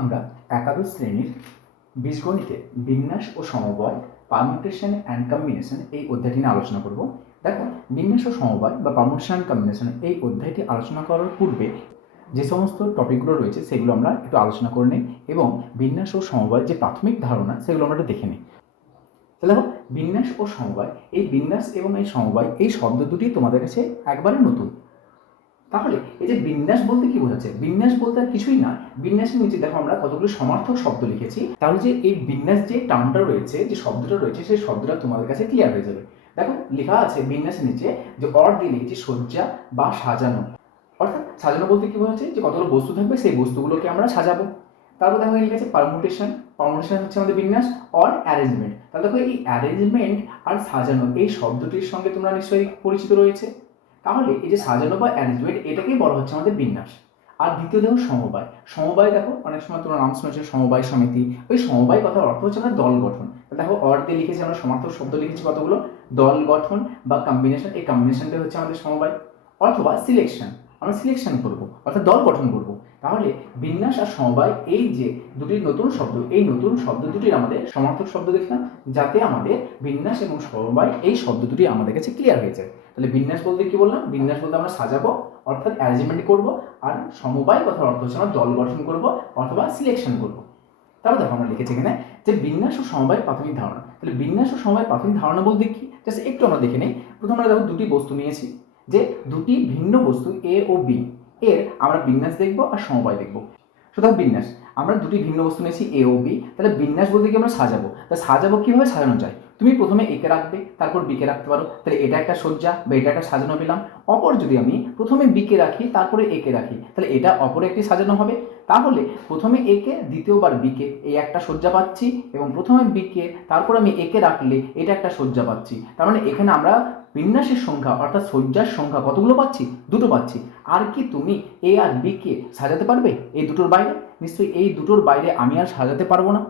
আমরা একাদশ শ্রেণির বীজগণিতে বিন্যাস ও সমবায় পারমুটেশন অ্যান্ড কম্বিনেশন এই অধ্যায়টি নিয়ে আলোচনা করব। দেখো, বিন্যাস ও সমবায় বা পারমুটেশন অ্যান্ড কম্বিনেশন এই অধ্যায়টি আলোচনা করার পূর্বে যে সমস্ত টপিকগুলো রয়েছে সেগুলো আমরা একটু আলোচনা করে নিই এবং বিন্যাস ও সমবায় যে প্রাথমিক ধারণা সেগুলো আমরা একটু দেখে নিই। তাহলে দেখো, বিন্যাস ও সমবায়, এই বিন্যাস এবং এই সমবায় এই শব্দ দুটি তোমাদের কাছে একবারে নতুন। তাহলে এই যে বিন্যাস বলতে কি বোঝাচ্ছে? বিন্যাস বলতে আর কিছুই না। বিন্যাসের নিচে দেখো আমরা কতগুলো সমার্থক শব্দ লিখেছি। তাহলে যে এই বিন্যাস যে টার্মটা রয়েছে, যে শব্দটা রয়েছে, সেই শব্দটা তোমাদের কাছে ক্লিয়ার হয়ে যাবে। দেখো লেখা আছে বিন্যাসের নিচে যে অর দিয়ে লিখেছি সজ্জা বা সাজানো। অর্থাৎ সাজানো বলতে কি বোঝাচ্ছে? যে কতগুলো বস্তু থাকবে, সেই বস্তুগুলোকে আমরা সাজাবো। তারপর দেখো লিখেছে পারমুটেশন পারমুটেশন হচ্ছে আমাদের বিন্যাস অর অ্যারেঞ্জমেন্ট তাহলে দেখো এই অ্যারেঞ্জমেন্ট আর সাজানো, এই শব্দটির সঙ্গে তোমরা নিশ্চয়ই পরিচিত রয়েছে। তাহলে এই যে সাজানো বা অ্যারেঞ্জমেন্ট এটাকেই বলা হচ্ছে আমাদের বিন্যাস। আর দ্বিতীয় দেখো সমবায়। সমবায় দেখো, অনেক সময় তোমরা নাম শুনেছো, সমবায় সমিতি। ওই সমবায় কথার অর্থ হচ্ছে আমরা দল গঠন। দেখো অর দিয়ে লিখেছি আমরা সমার্থক শব্দ লিখেছি কতগুলো? দল গঠন বা কম্বিনেশন এই কম্বিনেশনটা হচ্ছে আমাদের সমবায়। অথবা সিলেকশন আমরা সিলেকশন করব, অর্থাৎ দল গঠন করব। তাহলে বিন্যাস আর সমবায়, এই যে দুটি নতুন শব্দ, এই নতুন শব্দ দুটির আমাদের সমার্থক শব্দ দেখলাম, যাতে আমাদের বিন্যাস এবং সমবায় এই শব্দ দুটি আমাদের কাছে ক্লিয়ার হয়ে যায়। তাহলে বিন্যাস বলতে কি বললাম? বিন্যাস বলতে আমরা সাজাবো, অর্থাৎ অ্যারেঞ্জমেন্ট করব আর সমবায় কথার অর্থ হচ্ছে আমরা দল গঠন করব অথবা সিলেকশন করব। তারপর দেখো আমরা লিখেছি এখানে যে বিন্যাস ও সমবায়ের প্রাথমিক ধারণা। তাহলে বিন্যাস ও সমবায়ের প্রাথমিক ধারণা বলতে কি? জাস্ট একটু আমরা দেখে নিই। প্রথমে আমরা দেখো দুটি বস্তু নিয়েছি, যে দুটি ভিন্ন বস্তু এ ও বি এর আমরা বিন্যাস দেখব আর সমবায় দেখব। সুতরাং বিন্যাস, আমরা দুটি ভিন্ন বস্তু নিয়েছি এ ও বি তাহলে বিন্যাস বলতে কি আমরা সাজাবো? তা সাজাবো কীভাবে? সাজানো যায়। তুমি প্রথমে একে রাখবে, তারপর বিকে রাখতে পারো। তাহলে এটা একটা সজ্জা বা এটা একটা সাজানো পেলাম। অপর যদি আমি প্রথমে বিকে রাখি, তারপরে একে রাখি, তাহলে এটা অপর একটি সাজানো হবে। তাহলে প্রথমে একে দ্বিতীয়বার বিকে এই একটা সজ্জা পাচ্ছি এবং প্রথমে বিকে তারপর আমি একে রাখলে এটা একটা সজ্জা পাচ্ছি। তার মানে এখানে আমরা বিন্যাসের সংখ্যা, অর্থাৎ সজ্জার সংখ্যা কতগুলো পাচ্ছি? দুটো পাচ্ছি। আর কি তুমি এ আর বি কে সাজাতে পারবে? এই দুটোর বাইরে? নিশ্চয়ই এই দুটোর বাইরে আমি আর সাজাতে পারব না।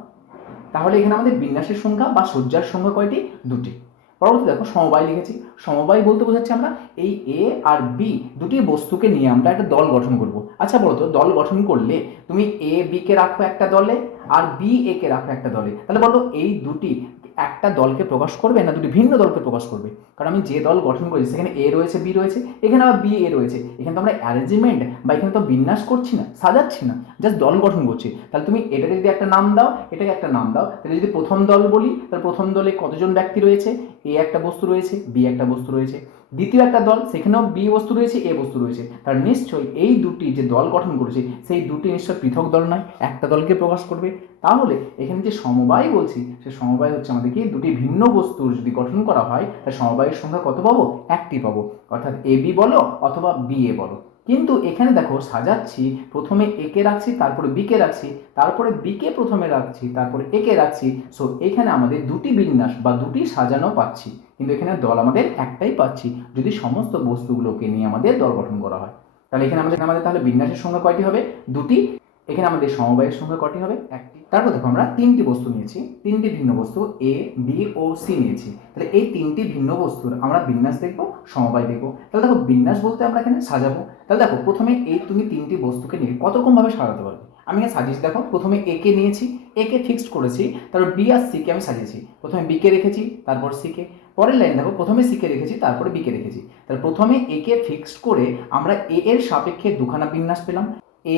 তাহলে এখানে আমাদের বিন্যাসের সংখ্যা বা শয্যার সংখ্যা কয়টি? দুটি। পরবর্তী দেখো, সমবায় লিখেছি। সমবায় বলতে বোঝাচ্ছি আমরা এই এ আর বি দুটি বস্তুকে নিয়ে আমরা একটা দল গঠন করব। আচ্ছা বলো তো, দল গঠন করলে তুমি এ বি কে রাখো একটা দলে আর বি এ কে রাখো একটা দলে। তাহলে বলো এই দুটি একটা দলকে প্রকাশ করবে না, দুটি ভিন্ন দলকে প্রকাশ করবে? কারণ আমি যে দল গঠন করেছি, সেখানে এ রয়েছে বি রয়েছে, এখানে আবার বি এ রয়েছে। এখানে তো আমরা অ্যারেঞ্জমেন্ট বা এখানে তো বিন্যাস করছি না, সাজাচ্ছি না জাস্ট দল গঠন করছি। তাহলে তুমি এটাকে যদি একটা নাম দাও, এটাকে একটা নাম দাও। তাহলে যদি প্রথম দল বলি, তাহলে প্রথম দলে কতজন ব্যক্তি রয়েছে? এ একটা বস্তু রয়েছে বি একটা বস্তু রয়েছে। দ্বিতীয় একটা দল, সেখানেও বি বস্তু রয়েছে এ বস্তু রয়েছে। তার নিশ্চয়ই এই দুটি যে দল গঠন করেছে, সেই দুটি নিশ্চয় পৃথক দল নয়। একটা দলকে প্রকাশ করবে তাহলে এখানে যে সমবায় বলছি, সে সমবায় হচ্ছে আমাদের কি দুটি ভিন্ন বস্তুর যদি গঠন করা হয়, তাহলে সমবায়ের সংখ্যা কত পাবো? একটি পাবো। অর্থাৎ এ বি বলো অথবা বি এ বলো। কিন্তু এখানে দেখো, সাজাচ্ছি, প্রথমে একে রাখছি, তারপরে বিকে রাখছি, তারপরে বিকে প্রথমে রাখছি, তারপরে একে রাখছি। সো এখানে আমাদের দুটি বিন্যাস বা দুটি সাজানো পাচ্ছি। কিন্তু এখানে দল আমাদের একটাই পাচ্ছি, যদি সমস্ত বস্তুগুলোকে নিয়ে আমাদের দল গঠন করা হয়। তাহলে এখানে আমাদের আমাদের তাহলে বিন্যাসের সংখ্যা কয়টি হবে? দুটি এখানে আমাদের সমবায়ের সংখ্যা কটি হবে? একটি। তারপর দেখো আমরা তিনটি বস্তু নিয়েছি। তিনটি ভিন্ন বস্তু এ বি ও সি নিয়েছি। তাহলে এই তিনটি ভিন্ন বস্তুর আমরা বিন্যাস দেখব, সমবায় দেখব। তাহলে দেখো বিন্যাস বলতে আমরা এখানে সাজাবো। তাহলে দেখো প্রথমে এই তুমি তিনটি বস্তুকে নিয়ে কত রকমভাবে সাজাতে পারবে? আমি সাজিয়েছি দেখো, প্রথমে একে নিয়েছি। একে ফিক্সড করেছি, তারপর বি আর সিকে আমি সাজিয়েছি। প্রথমে বি কে রেখেছি, তারপর সিকে পরের লাইন দেখো, প্রথমে সিকে রেখেছি, তারপরে বিকে রেখেছি। তাহলে প্রথমে একে ফিক্সড করে আমরা এ এর সাপেক্ষে দুখানা বিন্যাস পেলাম।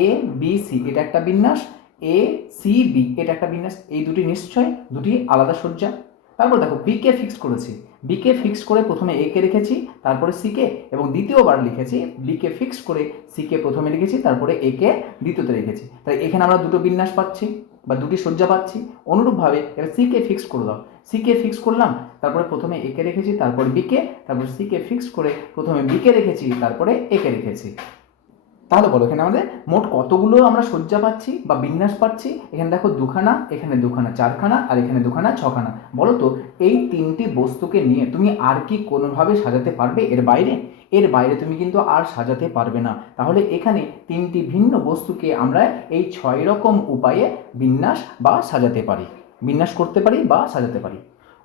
এ বি সি এটা একটা বিন্যাস। এ সি বি এটা একটা বিন্যাস। এই দুটি নিশ্চয়, দুটি আলাদা সজ্জা তারপর দেখো বিকে ফিক্স করেছি। বিকে ফিক্স করে প্রথমে এ কে রেখেছি, তারপরে সিকে এবং দ্বিতীয়বার লিখেছি বিকে ফিক্স করে সিকে প্রথমে লিখেছি, তারপরে একে দ্বিতীয়তে রেখেছি। তাই এখানে আমরা দুটো বিন্যাস পাচ্ছি, বা দুটি সজ্জা পাচ্ছি। অনুরূপভাবে এবার সিকে ফিক্স করে দাও। সিকে ফিক্স করলাম, তারপরে প্রথমে একে রেখেছি, তারপরে বিকে তারপর সিকে ফিক্স করে প্রথমে বিকে রেখেছি, তারপরে একে রেখেছি। তাহলে বলো, এখানে আমাদের মোট কতগুলো আমরা শয্যা পাচ্ছি বা বিন্যাস পাচ্ছি? এখানে দেখো দুখানা, এখানে দুখানা, চারখানা, আর এখানে দুখানা, ছখানা। বলো তো, এই তিনটি বস্তুকে নিয়ে তুমি আর কি কোনোভাবে সাজাতে পারবে এর বাইরে? এর বাইরে তুমি কিন্তু আর সাজাতে পারবে না। তাহলে এখানে তিনটি ভিন্ন বস্তুকে আমরা এই ছয় রকম উপায়ে বিন্যাস বা সাজাতে পারি। বিন্যাস করতে পারি বা সাজাতে পারি।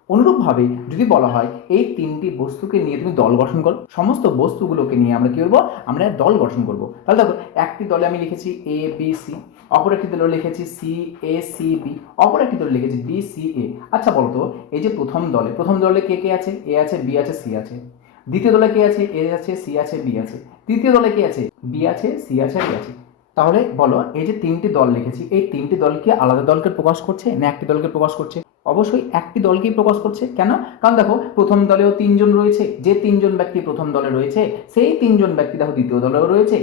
অনুরূপভাবে যদি বলা হয়, এই তিনটি বস্তুকে নিয়ে তুমি দল গঠন করো। সমস্ত বস্তুগুলোকে নিয়ে আমরা কী করব? আমরা দল গঠন করব। তাহলে দেখো, একটি দলে আমি লিখেছি এ বি সি অপর একটি দলে লিখেছি সি এ সি বি অপর একটি দলে লিখেছি বি সি এ আচ্ছা বলো তো, এই যে প্রথম দলে প্রথম দলে কে কে আছে? এ আছে বি আছে সি আছে। দ্বিতীয় দলে কে আছে? এ আছে সি আছে বি আছে। তৃতীয় দলে কে আছে? বি আছে সি আছে বি আছে। তাহলে বলো, এই যে তিনটি দল লিখেছি, এই তিনটি দল কি আলাদা দলকে প্রকাশ করছে না একটি দলকে প্রকাশ করছে? অবশ্যই একটি দলকেই প্রকাশ করছে। কেন? কারণ দেখো, প্রথম দলেও তিনজন রয়েছে। যে তিনজন ব্যক্তি প্রথম দলে রয়েছে, সেই তিনজন ব্যক্তি দেখো দ্বিতীয় দলেও রয়েছে।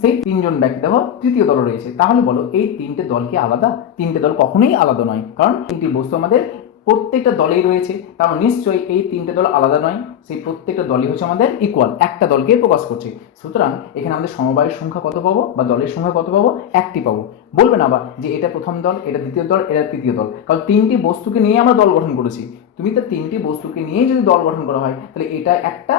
সেই তিনজন ব্যক্তি দেখো তৃতীয় দল রয়েছে। তাহলে বলো, এই তিনটে দলকে আলাদা? তিনটে দল কখনোই আলাদা নয়। কারণ তিনটি বস্তু আমাদের প্রত্যেকটা দলেই রয়েছে, তার মানে নিশ্চয়ই এই তিনটে দল আলাদা নয়, সেই প্রত্যেকটা দলই হচ্ছে আমাদের ইকুয়াল একটা দলকে প্রকাশ করছে। সুতরাং এখানে আমাদের সমবায়ের সংখ্যা কত পাবো বা দলের সংখ্যা কত পাবো? একটি পাবো। বলবে না বা যে এটা প্রথম দল, এটা দ্বিতীয় দল, এটা তৃতীয় দল। কারণ তিনটি বস্তুকে নিয়ে আমরা দল গঠন করেছি। তুমি তো তিনটি বস্তুকে নিয়ে যদি দল গঠন করা হয়, তাহলে এটা একটা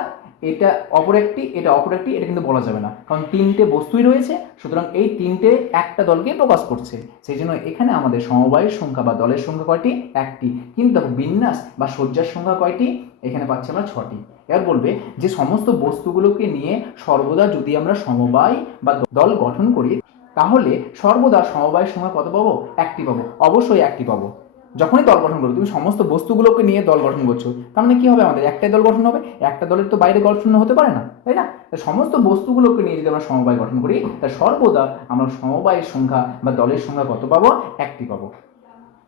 এটা অপর একটি, এটা অপর একটি, এটা কিন্তু বলা যাবে না। কারণ তিনটে বস্তুই রয়েছে, সুতরাং এই তিনটে একটা দলকে প্রকাশ করছে। সেই জন্য এখানে আমাদের সমবায়ের সংখ্যা বা দলের সংখ্যা কয়টি? একটি। কিন্তু দেখো বিন্যাস বা শয্যার সংখ্যা কয়টি? এখানে পাচ্ছি আমরা ছটি। এবার বলবে যে সমস্ত বস্তুগুলোকে নিয়ে সর্বদা যদি আমরা সমবায় বা দল গঠন করি, তাহলে সর্বদা সমবায়ের সংখ্যা কত পাবো? একটি পাবো। অবশ্যই একটি পাবো। যখনই দল গঠন করো, তুমি সমস্ত বস্তুগুলোকে নিয়ে দল গঠন করছ, তার মানে কি হবে আমাদের? একটাই দল গঠন হবে, একটা দলের তো বাইরে গঠন হতে পারে না, তাই না? সমস্ত বস্তুগুলোকে নিয়ে যদি আমরা সমবায় গঠন করি, তা সর্বদা আমরা সমবায়ের সংখ্যা বা দলের সংখ্যা কত পাবো? একটি পাবো।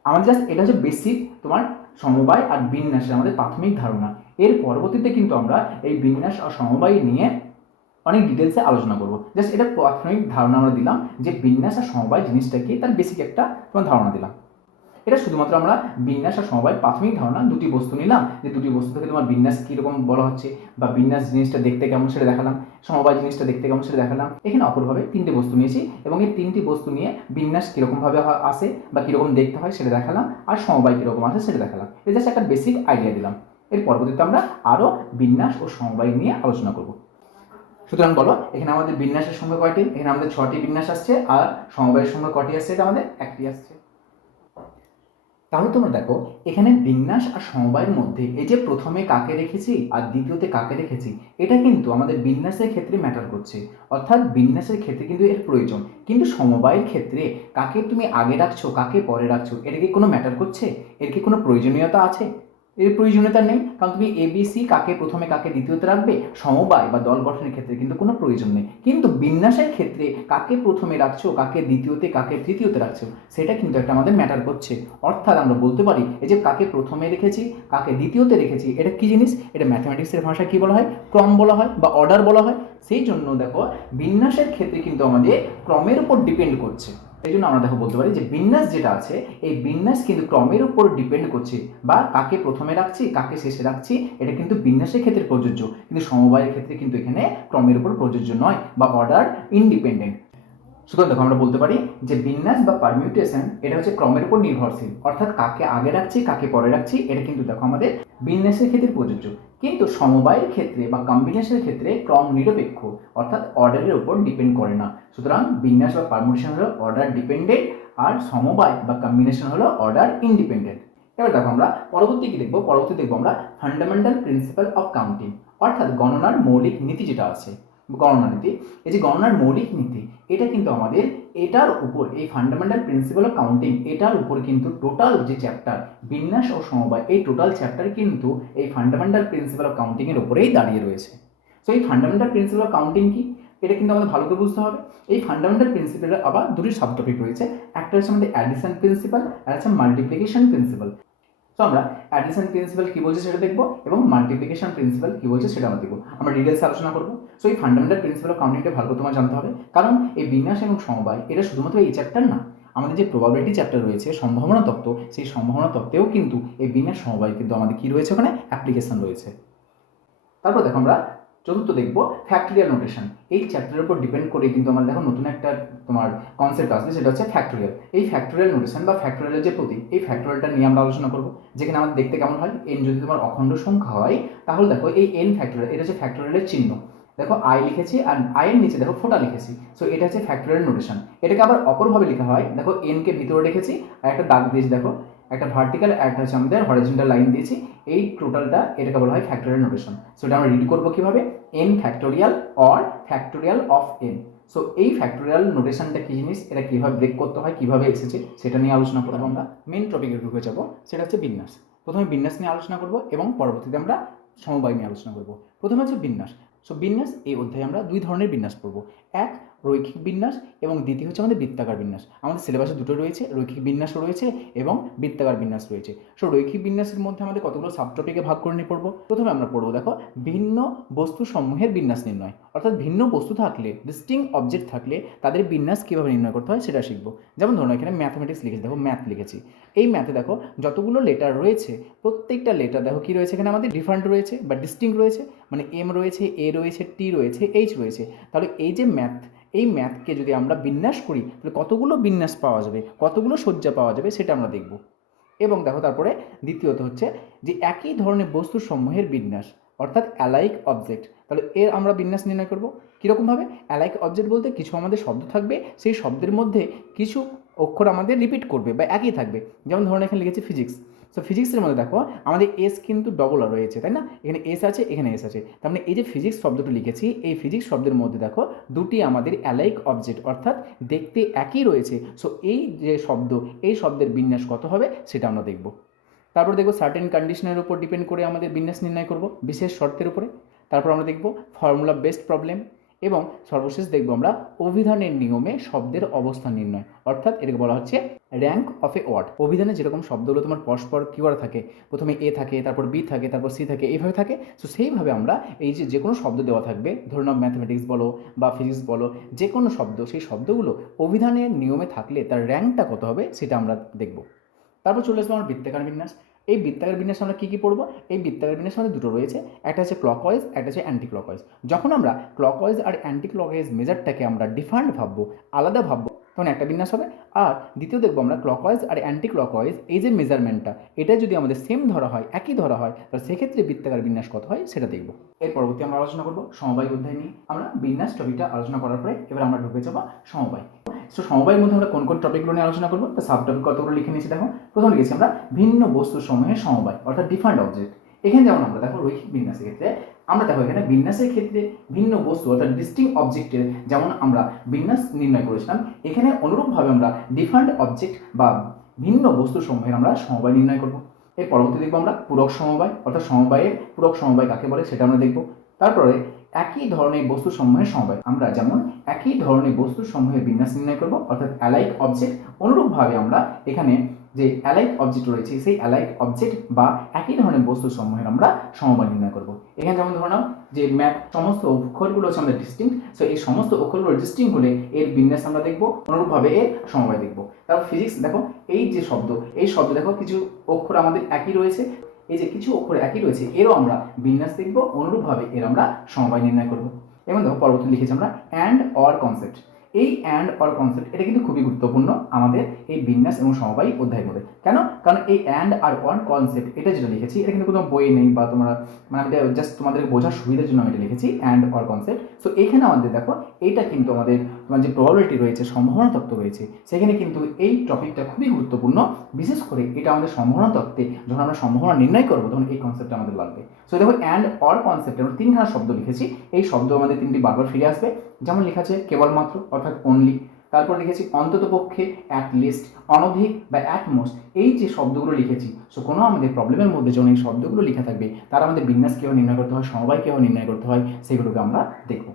আমাদের জাস্ট এটা হচ্ছে বেসিক তোমার সমবায় আর বিন্যাসের আমাদের প্রাথমিক ধারণা। এর পরবর্তীতে কিন্তু আমরা এই বিন্যাস আর সমবায় নিয়ে অনেক ডিটেলসে আলোচনা করব। জাস্ট এটা প্রাথমিক ধারণা আমরা দিলাম যে বিন্যাস আর সমবায় জিনিসটা কি, তার বেসিক একটা তোমার ধারণা দিলাম। এটা শুধুমাত্র আমরা বিন্যাস আর সমবায় প্রাথমিক ধারণা দুটি বস্তু নিলাম। যে দুটি বস্তু থেকে তোমার বিন্যাস কীরকম বলা হচ্ছে বা বিন্যাস জিনিসটা দেখতে কেমন সেটা দেখালাম, সমবায় জিনিসটা দেখতে কেমন সেটা দেখালাম। এখানে অপরভাবে তিনটে বস্তু নিয়েছি এবং এই তিনটি বস্তু নিয়ে বিন্যাস কীরকমভাবে আসে বা কীরকম দেখতে হয় সেটা দেখালাম আর সমবায় কীরকম আসে সেটা দেখালাম। এটা জাস্ট একটা বেসিক আইডিয়া দিলাম। এর পরবর্তীতে আমরা আরও বিন্যাস ও সমবায় নিয়ে আলোচনা করব। সুতরাং বলো, এখানে আমাদের বিন্যাসের সংখ্যা কয়টি? এখানে আমাদের ছটি বিন্যাস আসছে আর সমবায়ের সংখ্যা কয়টি আসছে? এটা আমাদের একটি আসছে। তাহলে তোমরা দেখো, এখানে বিন্যাস আর সমবায়ের মধ্যে এই যে প্রথমে কাকে রেখেছি আর দ্বিতীয়তে কাকে রেখেছি, এটা কিন্তু আমাদের বিন্যাসের ক্ষেত্রে ম্যাটার করছে। অর্থাৎ বিন্যাসের ক্ষেত্রে কিন্তু এর প্রয়োজন। কিন্তু সমবায়ের ক্ষেত্রে কাকে তুমি আগে রাখছো, কাকে পরে রাখছো, এটা কি কোনো ম্যাটার করছে? এর কি কোনো প্রয়োজনীয়তা আছে? এর প্রয়োজনীয়তা নেই, কারণ তুমি এবিসি কাকে প্রথমে কাকে দ্বিতীয়তে রাখবে? সমবায় বা দল গঠনের ক্ষেত্রে কিন্তু কোনো প্রয়োজন নেই। কিন্তু বিন্যাসের ক্ষেত্রে কাকে প্রথমে রাখছো, কাকে দ্বিতীয়তে, কাকে তৃতীয়তে রাখছো, সেটা কিন্তু একটা আমাদের ম্যাটার করছে। অর্থাৎ আমরা বলতে পারি, এই যে কাকে প্রথমে রেখেছি, কাকে দ্বিতীয়তে রেখেছি, এটা কী জিনিস? এটা ম্যাথমেটিক্সের ভাষায় কী বলা হয়? ক্রম বলা হয় বা অর্ডার বলা হয়। সেই জন্য দেখো, বিন্যাসের ক্ষেত্রে কিন্তু আমাদের ক্রমের উপর ডিপেন্ড করছে। এই জন্য আমরা দেখো বলতে পারি যে বিন্যাস যেটা আছে, এই বিন্যাস কিন্তু ক্রমের উপর ডিপেন্ড করছে বা কাকে প্রথমে রাখছি, কাকে শেষে রাখছি, এটা কিন্তু বিন্যাসের ক্ষেত্রে প্রযোজ্য। কিন্তু সমবায়ের ক্ষেত্রে কিন্তু এখানে ক্রমের উপর প্রযোজ্য নয় বা অর্ডার ইনডিপেন্ডেন্ট সুতরাং দেখো আমরা বলতে পারি যে বিন্যাস বা পারমিউটেশন এটা হচ্ছে ক্রমের উপর নির্ভরশীল। অর্থাৎ কাকে আগে রাখছি, কাকে পরে রাখছি, এটা কিন্তু দেখো আমাদের বিন্যাসের ক্ষেত্রে প্রযোজ্য। কিন্তু সমবায়ের ক্ষেত্রে বা কম্বিনেশনের ক্ষেত্রে ক্রম নিরপেক্ষ, অর্থাৎ অর্ডারের উপর ডিপেন্ড করে না। সুতরাং বিন্যাস বা পারমিশন হলো অর্ডার ডিপেন্ডেন্ট আর সমবায় বা কম্বিনেশন হলো অর্ডার ইন্ডিপেন্ডেন্ট এবার দেখো আমরা পরবর্তী কি দেখব? পরবর্তী দেখব আমরা ফান্ডামেন্টাল প্রিন্সিপাল অফ কাউন্টিং অর্থাৎ গণনার মৌলিক নীতি যেটা আছে। গণনা নীতি। এই যে গণনার মৌলিক নীতি, এটা কিন্তু আমাদের এটার উপর, এই ফান্ডামেন্টাল প্রিন্সিপাল অফ কাউন্টিং এটার উপর কিন্তু টোটাল যে চ্যাপ্টার বিন্যাস ও সমবায়, এই টোটাল চ্যাপ্টার কিন্তু এই ফান্ডামেন্টাল প্রিন্সিপাল অফ কাউন্টিংয়ের উপরেই দাঁড়িয়ে রয়েছে। সো এই ফান্ডামেন্টাল প্রিন্সিপাল অফ কাউন্টিং কি? এটা কিন্তু আমাদের ভালো করে বুঝতে হবে। এই ফান্ডামেন্টাল প্রিন্সিপালের আবার দুটি সাব টপিক রয়েছে। একটা হচ্ছে আমাদের অ্যাডিশন প্রিন্সিপাল আর হচ্ছে মাল্টিপ্লিকেশন প্রিন্সিপাল তো আমরা অ্যাডিশন প্রিন্সিপাল কী বলছে সেটা দেখব এবং মাল্টিপ্লিকেশন প্রিন্সিপাল কী বলছে সেটা আমরা দেখব। আমরা ডিটেলস আলোচনা করব। সো এই ফান্ডামেন্টাল প্রিন্সিপাল অফ কাউন্টিংটা ভালো করে তোমার জানতে হবে। কারণ এই বিন্যাস এবং সমবায়, এটা শুধুমাত্র এই চ্যাপ্টার না, আমাদের যে প্রবাবিলিটি চ্যাপ্টার রয়েছে, সম্ভাবনা তত্ত্ব, সেই সম্ভাবনা তত্ত্বেও কিন্তু এই বিন্যাস সমবায় কিন্তু আমাদের কী রয়েছে ওখানে? অ্যাপ্লিকেশন রয়েছে। তারপর দেখো আমরা চতুর্থ দেখব ফ্যাক্টরিয়াল নোটেশন এই চ্যাপ্টারের উপর ডিপেন্ড করে কিন্তু আমার দেখো নতুন একটা তোমার কনসেপ্ট আসবে সেটা হচ্ছে ফ্যাক্টরিয়াল এই ফ্যাক্টরিয়াল নোটেশন বা ফ্যাক্টরিয়ালের যে প্রতীক, এই ফ্যাক্টরিয়ালটা নিয়ে আমরা আলোচনা করব। যেখানে আমাদের দেখতে কেমন হয়? এন যদি তোমার অখণ্ড সংখ্যা হয়, তাহলে দেখো এই এন ফ্যাক্টরিয়াল এটা হচ্ছে ফ্যাক্টরিয়ালের চিহ্ন। দেখো আই লিখেছি আর আয়ের নিচে দেখো ফোটা লিখেছি। সো এটা হচ্ছে ফ্যাক্টরিয়াল নোটেশন এটাকে আবার অপরভাবে লেখা হয়, দেখো এনকে ভিতরে রেখেছি, আর একটা দাগ দিয়েছি, দেখো, একটা ভার্টিক্যাল একটা হচ্ছে আমাদের হরিজেন্টাল লাইন দিয়েছি। এই টোটালটা এটাকে বলা হয় ফ্যাক্টোরিয়াল নোটেশন সো এটা আমরা রিড করব কীভাবে? N factorial or factorial of N so এই ফ্যাক্টোরিয়াল নোটেশনটা কী জিনিস? এটা কীভাবে ব্রেক করতে হয় কীভাবে এসেছে সেটা নিয়ে আলোচনা করব আমরা। মেন টপিকে ঢুকে যাব সেটা হচ্ছে বিন্যাস। প্রথমে বিন্যাস নিয়ে আলোচনা করব এবং পরবর্তীতে আমরা সমবায় নিয়ে আলোচনা করব। প্রথমে হচ্ছে বিন্যাস। সো বিন্যাস এই অধ্যায়ে আমরা দুই ধরনের বিন্যাস পড়ব। এক রৈখিক বিন্যাস এবং দ্বিতীয় হচ্ছে আমাদের বৃত্তাকার বিন্যাস। আমাদের সিলেবাসে দুটো রয়েছে রৈখিক বিন্যাসও রয়েছে এবং বৃত্তাকার বিন্যাস রয়েছে। সো রৈখিক বিন্যাসের মধ্যে আমাদের কতগুলো সাবটপিকে ভাগ করে নিয়ে পড়ব? প্রথমে আমরা পড়ব দেখো ভিন্ন বস্তু সমূহের বিন্যাস নির্ণয়। অর্থাৎ ভিন্ন বস্তু থাকলে ডিস্টিং অবজেক্ট থাকলে তাদের বিন্যাস কীভাবে নির্ণয় করতে হয় সেটা শিখব। যেমন ধরুন এখানে ম্যাথমেটিক্স লিখেছি, দেখো ম্যাথ লিখেছি। এই ম্যাথে দেখো যতগুলো লেটার রয়েছে, প্রত্যেকটা লেটার দেখো কী রয়েছে এখানে আমাদের? ডিফারেন্ট রয়েছে বা ডিস্টিং রয়েছে। মানে এম রয়েছে এ রয়েছে টি রয়েছে এইচ রয়েছে। তাহলে এই যে ম্যাথ এই ম্যাথকে যদি আমরা বিন্যাস করি, তাহলে কতগুলো বিন্যাস পাওয়া যাবে? কতগুলো শয্যা পাওয়া যাবে? সেটা আমরা দেখব। এবং দেখো তারপরে দ্বিতীয়ত হচ্ছে যে একই ধরনের বস্তু সমূহের বিন্যাস। অর্থাৎ অ্যালাইক অবজেক্ট তাহলে এর আমরা বিন্যাস নির্ণয় করব। কীরকমভাবে? অ্যালাইক অবজেক্ট বলতে কিছু আমাদের শব্দ থাকবে, সেই শব্দের মধ্যে কিছু অক্ষর আমাদের রিপিট করবে বা একই থাকবে। যেমন ধরুন এখানে লিখেছে ফিজিক্স সো ফিজিক্সের মধ্যে দেখো, আমাদের এস কিন্তু ডবল আর রয়েছে, তাই না? এখানে এস আছে, এখানে এস আছে। তার মানে এই যে ফিজিক্স শব্দটি লিখেছি, এই ফিজিক্স শব্দের মধ্যে দেখো, দুটি আমাদের অ্যালাইক অবজেক্ট অর্থাৎ দেখতে একই রয়েছে। সো এই যে শব্দ, এই শব্দের বিন্যাস কত হবে, সেটা আমরা দেখব। তারপর দেখব সার্টেন কন্ডিশনের উপর ডিপেন্ড করে আমাদের বিন্যাস নির্ণয় করব, বিশেষ শর্তের উপরে। তারপর আমরা দেখব ফর্মুলা বেসড প্রবলেম এবং সর্বশেষ দেখব আমরা অভিধানের নিয়মে শব্দের অবস্থান নির্ণয়। অর্থাৎ এটাকে বলা হচ্ছে র্যাঙ্ক অফ এ ওয়ার্ড অভিধানে যেরকম শব্দগুলো তোমার পরস্পর কী করা থাকে, প্রথমে এ থাকে, তারপর বি থাকে, তারপর সি থাকে এইভাবে থাকে। সো সেইভাবে আমরা এই যে যে কোনো শব্দ দেওয়া থাকবে ধরুন ম্যাথমেটিক্স বলো বা ফিজিক্স বলো যে কোনো শব্দ, সেই শব্দগুলো অভিধানের নিয়মে থাকলে তার র্যাঙ্কটা কত হবে, সেটা আমরা দেখব। তারপর চলে আসব আমার বৃত্তাকার বিন্যাস। এই বৃত্তাকার বিন্যাস আমরা কী কী পড়ব? এই বৃত্তাকার বিন্যাস আমাদের দুটো রয়েছে। একটা হচ্ছে ক্লকওয়াইজ একটা হচ্ছে অ্যান্টি ক্লকওয়াইজ যখন আমরা ক্লকওয়াইজ আর অ্যান্টি ক্লকওয়াইজ মেজারটাকে আমরা ডিফারেন্ট ভাববো, আলাদা ভাববো, তখন একটা বিন্যাস হবে। আর দ্বিতীয় দেখব আমরা ক্লকওয়াইজ আর অ্যান্টি ক্লকওয়াইজ এই যে মেজারমেন্টটা এটা যদি আমাদের সেম ধরা হয়, একই ধরা হয়, তাহলে সেক্ষেত্রে বৃত্তাকার বিন্যাস কত হয় সেটা দেখব। এর পরবর্তী আমরা আলোচনা করব সমবায় অধ্যায় নিয়ে। আমরা বিন্যাস টপিকটা আলোচনা করার পরে এবার আমরা ঢুকে যাব সমবায়। সো সমবায়ের মধ্যে আমরা কোন কোন টপিকগুলো নিয়ে আলোচনা করব? তো সাব টপিক কতগুলো লিখে নিয়েছি দেখো? প্রথম লিখেছি আমরা ভিন্ন বস্তু সমূহের সমবায়, অর্থাৎ ডিফারেন্ট অবজেক্ট এখানে যেমন আমরা দেখো রৈখিক বিন্যাসের ক্ষেত্রে, আমরা দেখো এখানে বিন্যাসের ক্ষেত্রে ভিন্ন বস্তু, অর্থাৎ ডিস্টিং অবজেক্টের যেমন আমরা বিন্যাস নির্ণয় করেছিলাম, এখানে অনুরূপভাবে আমরা ডিফারেন্ট অবজেক্ট বা ভিন্ন বস্তু সমূহের আমরা সমবায় নির্ণয় করব। এর পরবর্তী দেখব আমরা পূরক সমবায়, অর্থাৎ সমবায়ের পূরক সমবায় কাকে বলে সেটা আমরা দেখব। তারপরে একই ধরনের বস্তু সমূহের সমবায়। আমরা যেমন একই ধরনের বস্তু সমূহের বিন্যাস নির্ণয় করব, অর্থাৎ অ্যালাইক অবজেক্ট অনুরূপভাবে আমরা এখানে যে অ্যালাইক অবজেক্ট রয়েছে, সেই অ্যালাইক অবজেক্ট বা একই ধরনের বস্তু সমূহের আমরা সমবায় নির্ণয় করব। এখানে যেমন ধরো যে ম্যাপ সমস্ত অক্ষরগুলো হচ্ছে আমাদের ডিস্টিং সো এই সমস্ত অক্ষরগুলো ডিস্টিং হলে এর বিন্যাস আমরা দেখব, অনুরূপভাবে এর সমবায় দেখব। তারপর ফিজিক্স দেখো, এই যে শব্দ, এই শব্দ, দেখো, কিছু অক্ষর আমাদের একই রয়েছে এই যে কিছু অক্ষর একই রয়েছে, এরও আমরা বিন্যাস দেখব, অনুরূপভাবে এর আমরা সমবায় নির্ণয় করব। এবং দেখো, পরবর্তী লিখেছি আমরা অ্যান্ড অর কনসেপ্ট এই অ্যান্ড অর কনসেপ্ট এটা কিন্তু খুবই গুরুত্বপূর্ণ আমাদের এই বিন্যাস এবং সমবায় অধ্যায়ের মধ্যে। কেন? কারণ এই অ্যান্ড আর অন কনসেপ্ট এটা যেটা লিখেছি, এটা কিন্তু কোনো বই নেই বা তোমরা মানে আমি জাস্ট তোমাদের বোঝার সুবিধার জন্য আমি এটা লিখেছি অ্যান্ড অর কনসেপ্ট সো এখানে আমাদের দেখো এটা কিন্তু আমাদের তোমার যে প্রবাবিলিটি রয়েছে, সম্ভাবনা তত্ত্ব রয়েছে, সেখানে কিন্তু এই টপিকটা খুবই গুরুত্বপূর্ণ। বিশেষ করে এটা আমাদের সম্ভাবনা তত্ত্বে যখন আমরা সম্ভাবনা নির্ণয় করব, তখন এই কনসেপ্টটা আমাদের লাগবে। সো দেখো অ্যান্ড অর কনসেপ্ট আমরা তিনখানা শব্দ লিখেছি। এই শব্দ আমাদের তিনটি বারবার ফিরে আসবে। যেমন লেখা আছে কেবলমাত্র, অর্থাৎ অনলি তারপর লিখেছি অন্তত পক্ষে অ্যাট লিস্ট অনধিক বা অ্যাটমোস্ট এই যে শব্দগুলো লিখেছি সো কোনো আমাদের প্রবলেমের মধ্যে যখন এই শব্দগুলো লেখা থাকবে, তার আমাদের বিন্যাস কীভাবে নির্ণয় করতে হয়, সমবায় কীভাবে নির্ণয় করতে হয়, সেগুলোকে আমরা দেখব।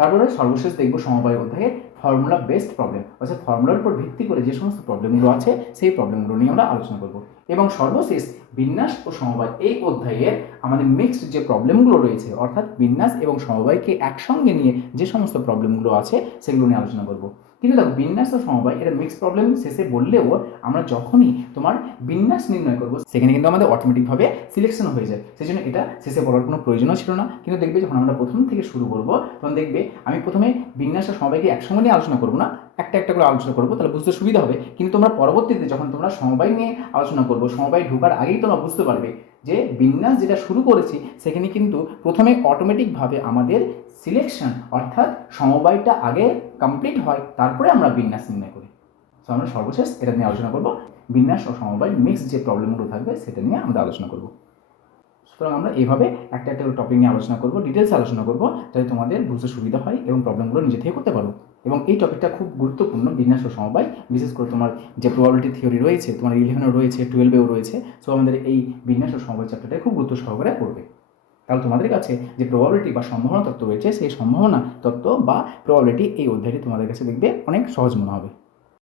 তারপরে সর্বশেষ দেখব সমবায় অধ্যায়ে ফর্মুলা বেসড প্রবলেম অর্থাৎ ফর্মুলার উপর ভিত্তি করে যে সমস্ত প্রবলেমগুলো আছে, সেই প্রবলেমগুলো নিয়ে আমরা আলোচনা করব। এবং সর্বশেষ বিন্যাস ও সমবায় এই অধ্যায়ের আমাদের মিক্সড যে প্রবলেমগুলো রয়েছে, অর্থাৎ বিন্যাস এবং সমবায়কে একসঙ্গে নিয়ে যে সমস্ত প্রবলেমগুলো আছে, সেগুলো নিয়ে আলোচনা করব। কিন্তু দেখো বিন্যাস ও সমবায়, এটা মিক্স প্রবলেম শেষে বললেও আমরা যখনই তোমার বিন্যাস নির্ণয় করব, সেখানে কিন্তু আমাদের অটোমেটিকভাবে সিলেকশন হয়ে যায়। সেই জন্য এটা শেষে বলার কোনো প্রয়োজনও ছিল না। কিন্তু দেখবে যখন আমরা প্রথম থেকে শুরু করব, তখন দেখবে আমি প্রথমে বিন্যাস ও সমবায়কে একসঙ্গে নিয়ে আলোচনা করব না, একটা একটা করে আলোচনা করব, তাহলে বুঝতে সুবিধা হবে। কিন্তু তোমরা পরবর্তীতে যখন তোমরা সমবায় নিয়ে আলোচনা করব, সমবায় ঢোকার আগেই তোমরা বুঝতে পারবে যে বিন্যাস যেটা শুরু করেছি, সেখানে কিন্তু প্রথমে অটোমেটিকভাবে আমাদের সিলেকশন অর্থাৎ সমবায়টা আগে কমপ্লিট হয়, তারপরে আমরা বিন্যাস নির্ণয় করি। সো আমরা সর্বশেষ এটা নিয়ে আলোচনা করব। বিন্যাস ও সমবায় মিক্স যে প্রবলেমগুলো থাকবে, সেটা নিয়ে আমরা আলোচনা করব। সুতরাং আমরা এইভাবে একটা একটা টপিক নিয়ে আলোচনা করব ডিটেলস আলোচনা করব, যাতে তোমাদের বুঝতে সুবিধা হয় এবং প্রবলেমগুলো নিজে থেকে করতে পারো। এবং এই টপিকটা খুব গুরুত্বপূর্ণ, বিন্যাস ও সমবায়, বিশেষ করে তোমার যে প্রবাবিলিটি থিওরি রয়েছে, তোমার ইলেভেনও রয়েছে টুয়েলভেও রয়েছে সো আমাদের এই বিন্যাস ও সমবায় চ্যাপ্টারটা খুব গুরুত্ব সহকারে পড়বে। তাহলে তোমাদের কাছে যে প্রবাবিলিটি বা সম্ভাবনা তত্ত্ব রয়েছে, সেই সম্ভাবনা তত্ত্ব বা প্রবাবিলিটি এই অধ্যায়টি তোমাদের কাছে দেখবে অনেক সহজ মনে হবে।